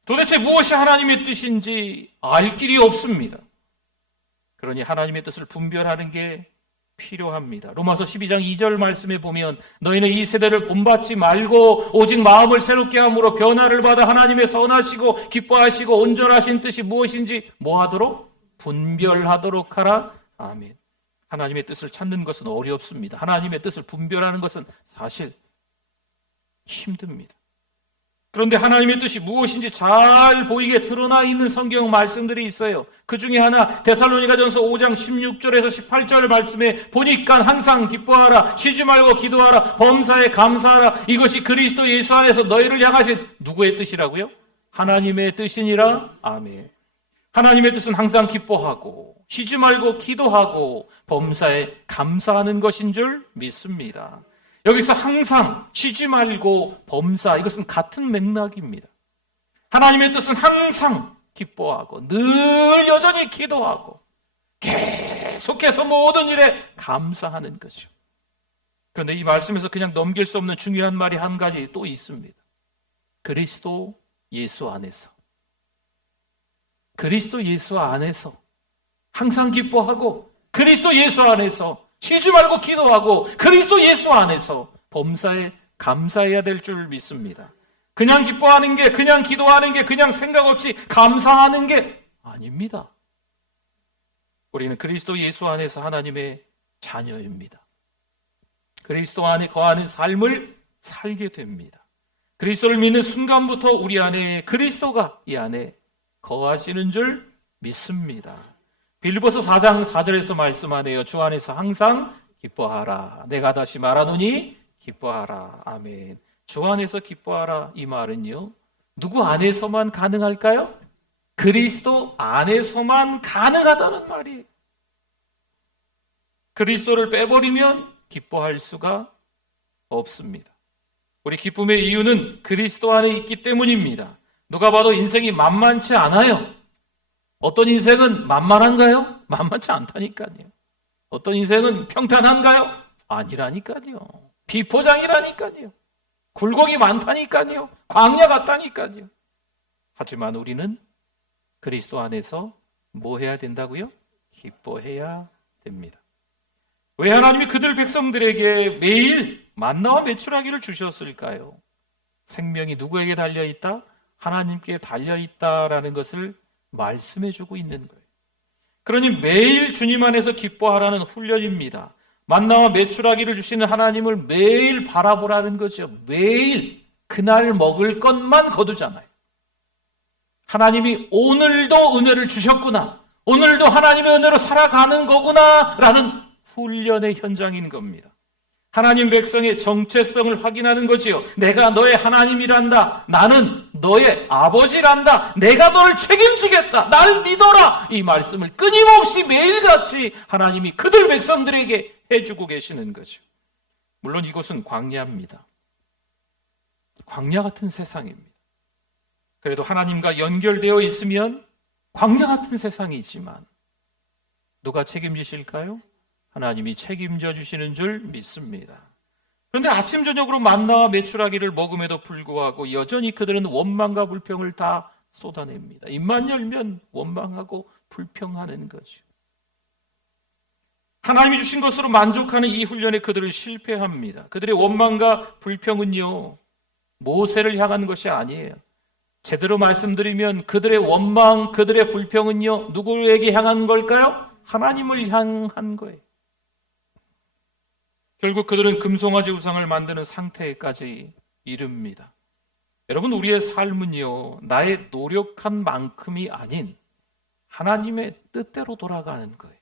도대체 무엇이 하나님의 뜻인지 알 길이 없습니다. 그러니 하나님의 뜻을 분별하는 게 필요합니다. 로마서 12장 2절 말씀에 보면 너희는 이 세대를 본받지 말고 오직 마음을 새롭게 함으로 변화를 받아 하나님의 선하시고 기뻐하시고 온전하신 뜻이 무엇인지 뭐하도록? 분별하도록 하라. 아멘. 하나님의 뜻을 찾는 것은 어렵습니다. 하나님의 뜻을 분별하는 것은 사실 힘듭니다. 그런데 하나님의 뜻이 무엇인지 잘 보이게 드러나 있는 성경 말씀들이 있어요. 그 중에 하나 데살로니가전서 5장 16절에서 18절 말씀에 보니까 항상 기뻐하라, 쉬지 말고 기도하라, 범사에 감사하라. 이것이 그리스도 예수 안에서 너희를 향하신 누구의 뜻이라고요? 하나님의 뜻이니라. 아멘. 하나님의 뜻은 항상 기뻐하고 쉬지 말고 기도하고 범사에 감사하는 것인 줄 믿습니다. 여기서 항상 쉬지 말고 범사, 이것은 같은 맥락입니다. 하나님의 뜻은 항상 기뻐하고 늘 여전히 기도하고 계속해서 모든 일에 감사하는 것이죠. 그런데 이 말씀에서 그냥 넘길 수 없는 중요한 말이 한 가지 또 있습니다. 그리스도 예수 안에서. 그리스도 예수 안에서 항상 기뻐하고 그리스도 예수 안에서 쉬지 말고 기도하고 그리스도 예수 안에서 범사에 감사해야 될 줄 믿습니다. 그냥 기뻐하는 게, 그냥 기도하는 게, 그냥 생각 없이 감사하는 게 아닙니다. 우리는 그리스도 예수 안에서 하나님의 자녀입니다. 그리스도 안에 거하는 삶을 살게 됩니다. 그리스도를 믿는 순간부터 우리 안에 그리스도가 이 안에 거하시는 줄 믿습니다. 빌립보서 4장 4절에서 말씀하네요. 주 안에서 항상 기뻐하라. 내가 다시 말하노니 기뻐하라. 아멘. 주 안에서 기뻐하라. 이 말은요, 누구 안에서만 가능할까요? 그리스도 안에서만 가능하다는 말이에요. 그리스도를 빼버리면 기뻐할 수가 없습니다. 우리 기쁨의 이유는 그리스도 안에 있기 때문입니다. 누가 봐도 인생이 만만치 않아요. 어떤 인생은 만만한가요? 만만치 않다니까요. 어떤 인생은 평탄한가요? 아니라니까요. 비포장이라니까요. 굴곡이 많다니까요. 광야 같다니까요. 하지만 우리는 그리스도 안에서 뭐 해야 된다고요? 기뻐해야 됩니다. 왜 하나님이 그들 백성들에게 매일 만나와 메추라기를 주셨을까요? 생명이 누구에게 달려있다? 하나님께 달려있다라는 것을 말씀해주고 있는 거예요. 그러니 매일 주님 안에서 기뻐하라는 훈련입니다. 만나와 메추라기를 주시는 하나님을 매일 바라보라는 거죠. 매일 그날 먹을 것만 거두잖아요. 하나님이 오늘도 은혜를 주셨구나, 오늘도 하나님의 은혜로 살아가는 거구나 라는 훈련의 현장인 겁니다. 하나님 백성의 정체성을 확인하는 거지요. 내가 너의 하나님이란다. 나는 너의 아버지란다. 내가 너를 책임지겠다. 날 믿어라. 이 말씀을 끊임없이 매일같이 하나님이 그들 백성들에게 해주고 계시는 거죠. 물론 이것은 광야입니다. 광야 같은 세상입니다. 그래도 하나님과 연결되어 있으면 광야 같은 세상이지만 누가 책임지실까요? 하나님이 책임져 주시는 줄 믿습니다. 그런데 아침 저녁으로 만나와 메추라기를 먹음에도 불구하고 여전히 그들은 원망과 불평을 다 쏟아냅니다. 입만 열면 원망하고 불평하는 거죠. 하나님이 주신 것으로 만족하는 이 훈련에 그들은 실패합니다. 그들의 원망과 불평은요, 모세를 향한 것이 아니에요. 제대로 말씀드리면 그들의 원망, 그들의 불평은요, 누구에게 향한 걸까요? 하나님을 향한 거예요. 결국 그들은 금송아지 우상을 만드는 상태까지 이릅니다. 여러분, 우리의 삶은요, 나의 노력한 만큼이 아닌 하나님의 뜻대로 돌아가는 거예요.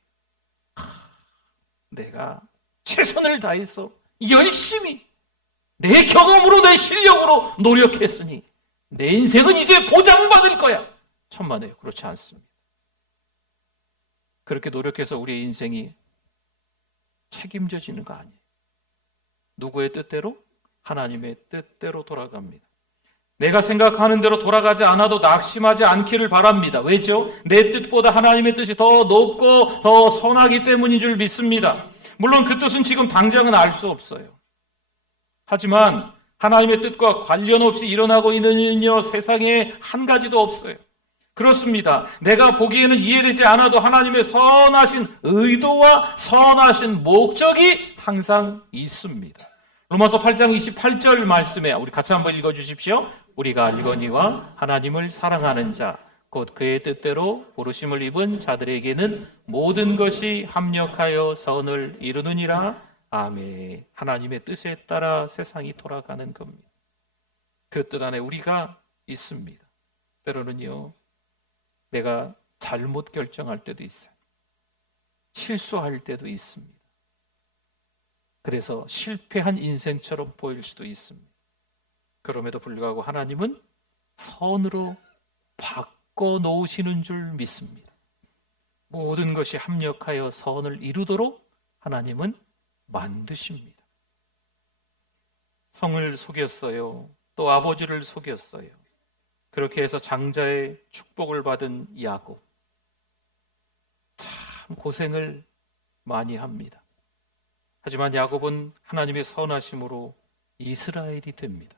내가 최선을 다해서 열심히 내 경험으로, 내 실력으로 노력했으니 내 인생은 이제 보장받을 거야. 천만에요. 그렇지 않습니다. 그렇게 노력해서 우리의 인생이 책임져지는 거 아니에요. 누구의 뜻대로? 하나님의 뜻대로 돌아갑니다. 내가 생각하는 대로 돌아가지 않아도 낙심하지 않기를 바랍니다. 왜죠? 내 뜻보다 하나님의 뜻이 더 높고 더 선하기 때문인 줄 믿습니다. 물론 그 뜻은 지금 당장은 알 수 없어요. 하지만 하나님의 뜻과 관련 없이 일어나고 있는 일은요, 세상에 한 가지도 없어요. 그렇습니다. 내가 보기에는 이해되지 않아도 하나님의 선하신 의도와 선하신 목적이 항상 있습니다. 로마서 8장 28절 말씀에 우리 같이 한번 읽어주십시오. 우리가 알거니와 하나님을 사랑하는 자 곧 그의 뜻대로 부르심을 입은 자들에게는 모든 것이 합력하여 선을 이루느니라. 아멘. 하나님의 뜻에 따라 세상이 돌아가는 겁니다. 그 뜻 안에 우리가 있습니다. 때로는요, 내가 잘못 결정할 때도 있어요. 실수할 때도 있습니다. 그래서 실패한 인생처럼 보일 수도 있습니다. 그럼에도 불구하고 하나님은 선으로 바꿔 놓으시는 줄 믿습니다. 모든 것이 합력하여 선을 이루도록 하나님은 만드십니다. 성을 속였어요. 또 아버지를 속였어요. 그렇게 해서 장자의 축복을 받은 야곱. 참 고생을 많이 합니다. 하지만 야곱은 하나님의 선하심으로 이스라엘이 됩니다.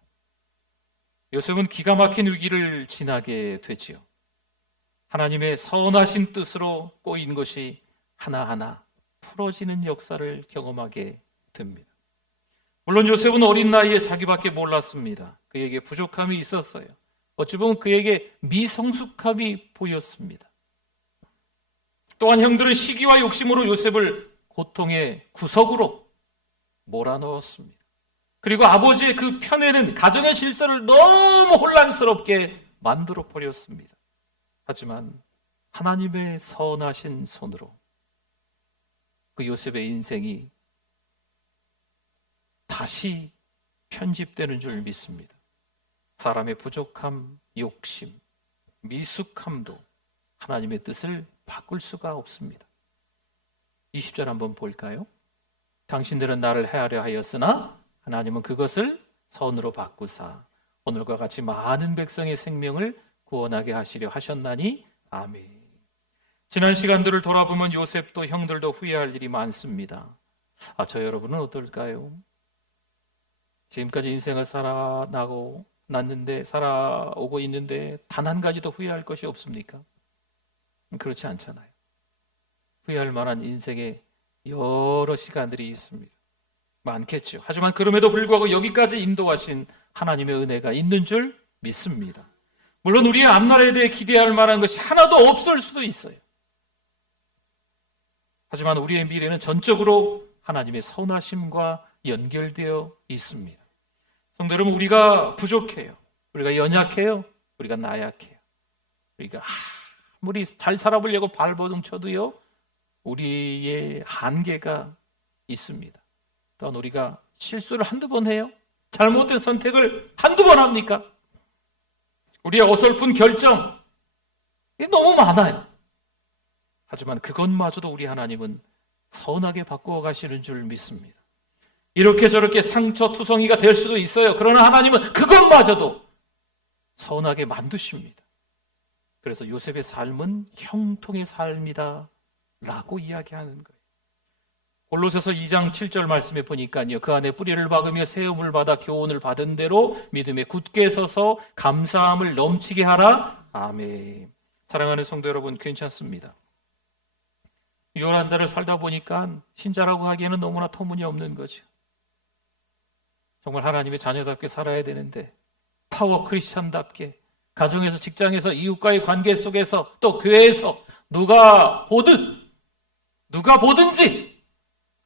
요셉은 기가 막힌 위기를 지나게 되지요. 하나님의 선하신 뜻으로 꼬인 것이 하나하나 풀어지는 역사를 경험하게 됩니다. 물론 요셉은 어린 나이에 자기밖에 몰랐습니다. 그에게 부족함이 있었어요. 어찌 보면 그에게 미성숙함이 보였습니다. 또한 형들은 시기와 욕심으로 요셉을 고통의 구석으로 몰아넣었습니다. 그리고 아버지의 그 편애는 가정의 질서를 너무 혼란스럽게 만들어 버렸습니다. 하지만 하나님의 선하신 손으로 그 요셉의 인생이 다시 편집되는 줄 믿습니다. 사람의 부족함, 욕심, 미숙함도 하나님의 뜻을 바꿀 수가 없습니다. 20절 한번 볼까요? 당신들은 나를 해하려 하였으나 하나님은 그것을 선으로 바꾸사 오늘과 같이 많은 백성의 생명을 구원하게 하시려 하셨나니 아멘. 지난 시간들을 돌아보면 요셉도 형들도 후회할 일이 많습니다. 저 여러분은 어떨까요? 지금까지 인생을 살아오고 있는데 단 한 가지도 후회할 것이 없습니까? 그렇지 않잖아요. 후회할 만한 인생의 여러 시간들이 있습니다. 많겠죠. 하지만 그럼에도 불구하고 여기까지 인도하신 하나님의 은혜가 있는 줄 믿습니다. 물론 우리의 앞날에 대해 기대할 만한 것이 하나도 없을 수도 있어요. 하지만 우리의 미래는 전적으로 하나님의 선하심과 연결되어 있습니다. 성도 여러분, 우리가 부족해요. 우리가 연약해요. 우리가 나약해요. 우리가 아무리 잘 살아보려고 발버둥 쳐도요, 우리의 한계가 있습니다. 또한 우리가 실수를 한두 번 해요. 잘못된 선택을 한두 번 합니까? 우리의 어설픈 결정, 이게 너무 많아요. 하지만 그것마저도 우리 하나님은 선하게 바꾸어 가시는 줄 믿습니다. 이렇게 저렇게 상처투성이가 될 수도 있어요. 그러나 하나님은 그것마저도 선하게 만드십니다. 그래서 요셉의 삶은 형통의 삶이다 라고 이야기하는 거예요. 골로새서 2장 7절 말씀에 보니까요, 그 안에 뿌리를 박으며 세움을 받아 교훈을 받은 대로 믿음에 굳게 서서 감사함을 넘치게 하라. 아멘. 사랑하는 성도 여러분, 괜찮습니다. 11달을 살다 보니까 신자라고 하기에는 너무나 터무니없는 거죠. 정말 하나님의 자녀답게 살아야 되는데, 파워 크리스천답게 가정에서, 직장에서, 이웃과의 관계 속에서, 또 교회에서 누가 보든지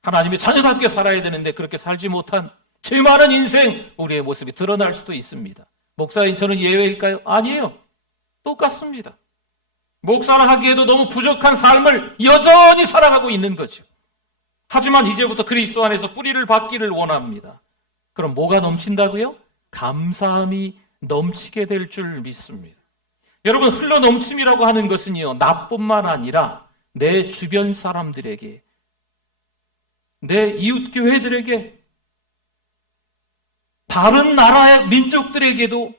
하나님의 자녀답게 살아야 되는데 그렇게 살지 못한 죄 많은 인생, 우리의 모습이 드러날 수도 있습니다. 목사인 저는 예외일까요? 아니에요. 똑같습니다. 목사를 하기에도 너무 부족한 삶을 여전히 살아가고 있는 거죠. 하지만 이제부터 그리스도 안에서 뿌리를 받기를 원합니다. 그럼 뭐가 넘친다고요? 감사함이 넘치게 될 줄 믿습니다. 여러분, 흘러넘침이라고 하는 것은요, 나뿐만 아니라 내 주변 사람들에게, 내 이웃 교회들에게, 다른 나라의 민족들에게도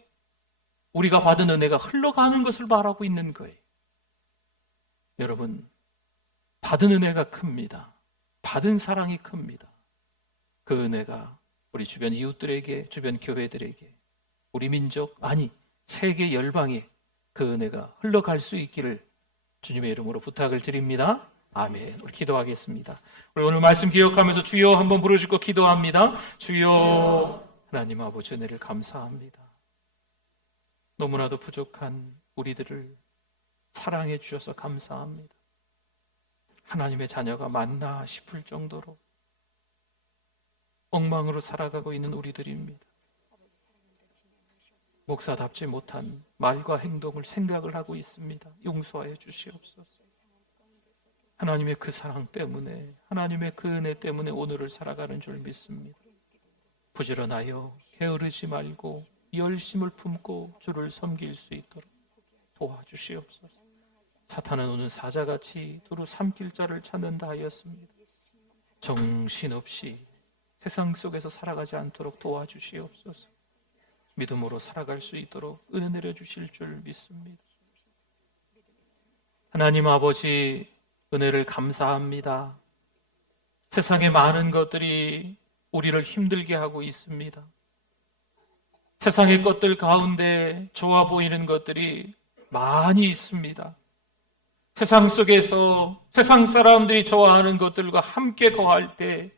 우리가 받은 은혜가 흘러가는 것을 말하고 있는 거예요. 여러분, 받은 은혜가 큽니다. 받은 사랑이 큽니다. 그 은혜가 우리 주변 이웃들에게, 주변 교회들에게, 우리 민족, 아니 세계 열방에 그 은혜가 흘러갈 수 있기를 주님의 이름으로 부탁을 드립니다. 아멘. 우리 기도하겠습니다. 우리 오늘 말씀 기억하면서 주여 한번 부르짖고 기도합니다. 주여. 하나님 아버지 은혜를 감사합니다. 너무나도 부족한 우리들을 사랑해 주셔서 감사합니다. 하나님의 자녀가 맞나 싶을 정도로 엉망으로 살아가고 있는 우리들입니다. 목사답지 못한 말과 행동을 생각을 하고 있습니다. 용서하여 주시옵소서. 하나님의 그 사랑 때문에, 하나님의 그 은혜 때문에 오늘을 살아가는 줄 믿습니다. 부지런하여 게으르지 말고 열심을 품고 주를 섬길 수 있도록 도와주시옵소서. 사탄은 오늘 사자같이 두루 삼킬 자를 찾는다 하였습니다. 정신없이 세상 속에서 살아가지 않도록 도와주시옵소서. 믿음으로 살아갈 수 있도록 은혜 내려주실 줄 믿습니다. 하나님 아버지, 은혜를 감사합니다. 세상의 많은 것들이 우리를 힘들게 하고 있습니다. 세상의 것들 가운데 좋아 보이는 것들이 많이 있습니다. 세상 속에서 세상 사람들이 좋아하는 것들과 함께 거할 때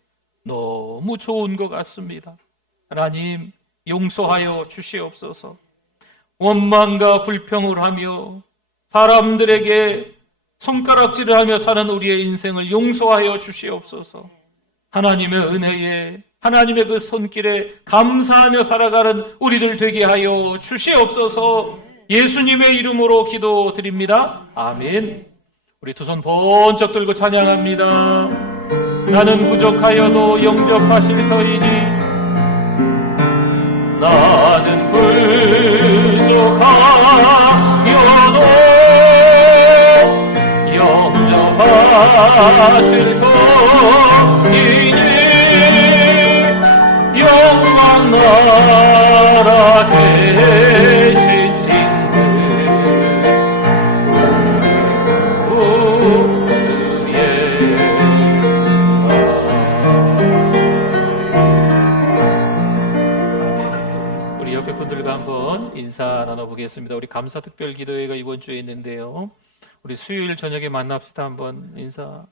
너무 좋은 것 같습니다. 하나님, 용서하여 주시옵소서. 원망과 불평을 하며 사람들에게 손가락질을 하며 사는 우리의 인생을 용서하여 주시옵소서. 하나님의 은혜에, 하나님의 그 손길에 감사하며 살아가는 우리들 되게 하여 주시옵소서. 예수님의 이름으로 기도드립니다. 아멘. 우리 두 손 번쩍 들고 찬양합니다. 나는 부족하여도 영접하실 터이니, 나는 부족하여도 영접하실 터이니, 영광 나라 대신 인사 나눠보겠습니다. 우리 감사 특별 기도회가 이번 주에 있는데요. 우리 수요일 저녁에 만납시다. 한번 인사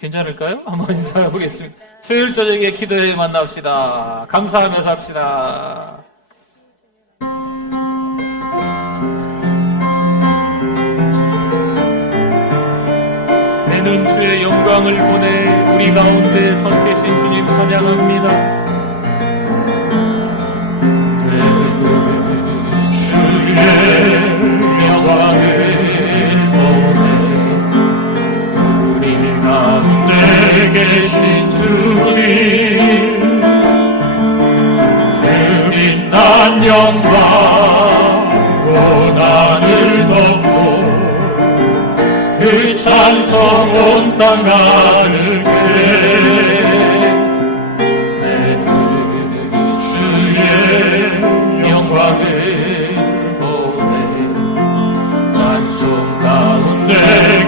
괜찮을까요? 한번 인사해 보겠습니다. 수요일 저녁에 기도회에 만납시다. 감사하며 삽시다. 내는 주의 영광을 보내 우리 가운데 선 계신 주님 찬양합니다. 영광을 보내 우리 가운데 계신 주님, 그 빛난 영광 고난을 덮고 그 찬송 온 땅 가르게 내 주의 영광을 가운데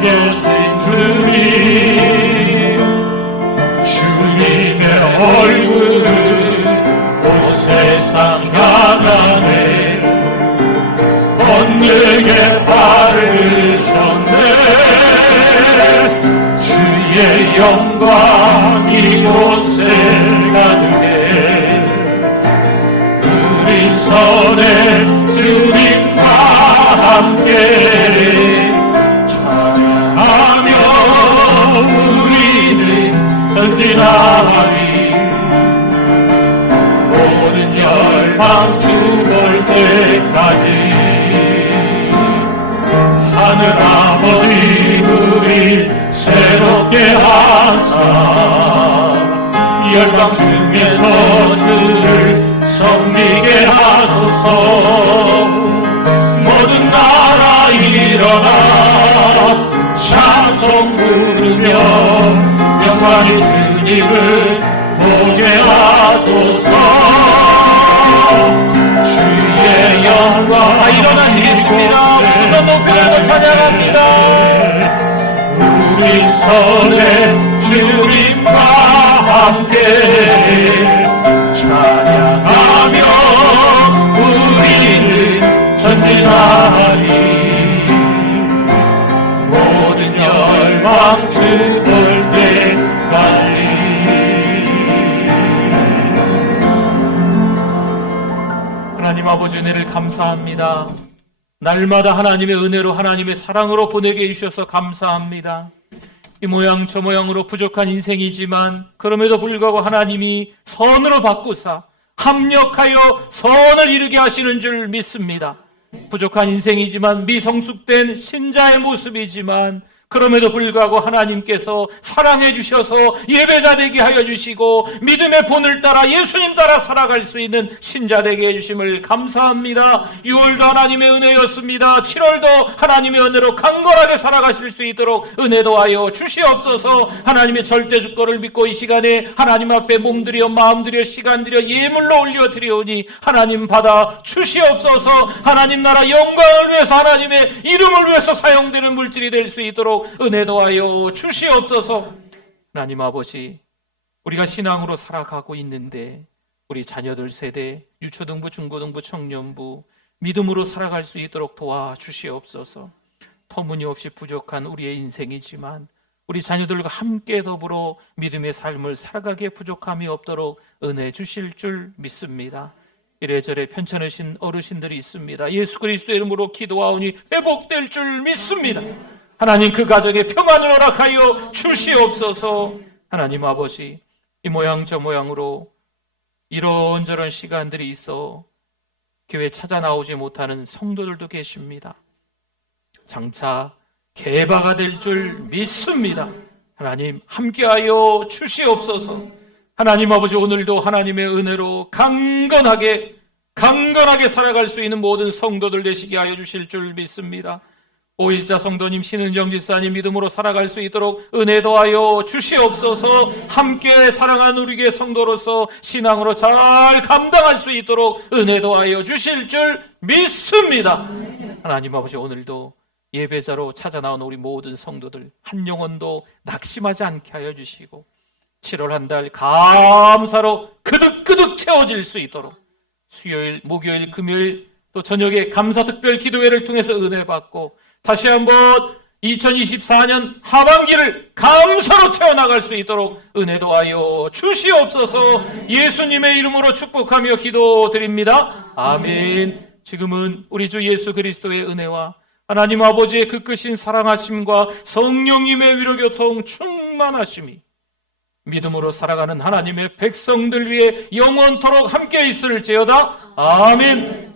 계신 주님, 주님의 얼굴을 온 세상 향하네 권능의 발을 드셨네. 주의 영광 이곳을 가득해 우리 선에 주님과 함께 찬양하며 우리는 전진하리. 모든 열방 주볼 때까지 하늘 아버지 우리 새롭게 하사 열방 중에서 주를 섬기게 하소서. 모든 나라 일어나 찬송 부르며 영광의 주님을 보게 하소서. 주의 영광 일어나시겠습니다. 우선 높이 들고 찬양합니다. 우리 선에 주님과 함께 세상 죽을 때까지. 하나님 아버지 은혜를 감사합니다. 날마다 하나님의 은혜로 하나님의 사랑으로 보내게 해주셔서 감사합니다. 이 모양 저 모양으로 부족한 인생이지만 그럼에도 불구하고 하나님이 선으로 바꾸사 합력하여 선을 이루게 하시는 줄 믿습니다. 부족한 인생이지만 미성숙된 신자의 모습이지만 그럼에도 불구하고 하나님께서 사랑해 주셔서 예배자 되게 하여 주시고 믿음의 본을 따라 예수님 따라 살아갈 수 있는 신자 되게 해주심을 감사합니다. 6월도 하나님의 은혜였습니다. 7월도 하나님의 은혜로 강건하게 살아가실 수 있도록 은혜 도하여 주시옵소서. 하나님의 절대 주권을 믿고 이 시간에 하나님 앞에 몸들여 마음들여 시간들여 예물로 올려드리오니 하나님 받아 주시옵소서. 하나님 나라 영광을 위해서 하나님의 이름을 위해서 사용되는 물질이 될 수 있도록 은혜 도하여 주시옵소서. 하나님 아버지, 우리가 신앙으로 살아가고 있는데 우리 자녀들 세대, 유초등부, 중고등부, 청년부 믿음으로 살아갈 수 있도록 도와주시옵소서. 터무니없이 부족한 우리의 인생이지만 우리 자녀들과 함께 더불어 믿음의 삶을 살아가기에 부족함이 없도록 은혜 주실 줄 믿습니다. 이래저래 편찮으신 어르신들이 있습니다. 예수 그리스도의 이름으로 기도하오니 회복될 줄 믿습니다. 하나님 그 가정에 평안을 허락하여 주시옵소서. 하나님 아버지, 이 모양 저 모양으로 이런저런 시간들이 있어 교회 찾아 나오지 못하는 성도들도 계십니다. 장차 개바가 될 줄 믿습니다. 하나님 함께하여 주시옵소서. 하나님 아버지, 오늘도 하나님의 은혜로 강건하게 살아갈 수 있는 모든 성도들 되시게 하여 주실 줄 믿습니다. 5일자 성도님, 신은정 집사님 믿음으로 살아갈 수 있도록 은혜 더하여 주시옵소서. 함께 사랑하는 우리 교회 성도로서 신앙으로 잘 감당할 수 있도록 은혜 더하여 주실 줄 믿습니다. 하나님 아버지, 오늘도 예배자로 찾아 나온 우리 모든 성도들 한 영혼도 낙심하지 않게 하여 주시고 7월 한 달 감사로 그득그득 채워질 수 있도록 수요일, 목요일, 금요일 또 저녁에 감사 특별 기도회를 통해서 은혜 받고 다시 한번 2024년 하반기를 감사로 채워나갈 수 있도록 은혜 도하여 주시옵소서. 예수님의 이름으로 축복하며 기도드립니다. 아멘. 지금은 우리 주 예수 그리스도의 은혜와 하나님 아버지의 그 크신 사랑하심과 성령님의 위로교통 충만하심이 믿음으로 살아가는 하나님의 백성들 위해 영원토록 함께 있을지어다. 아멘.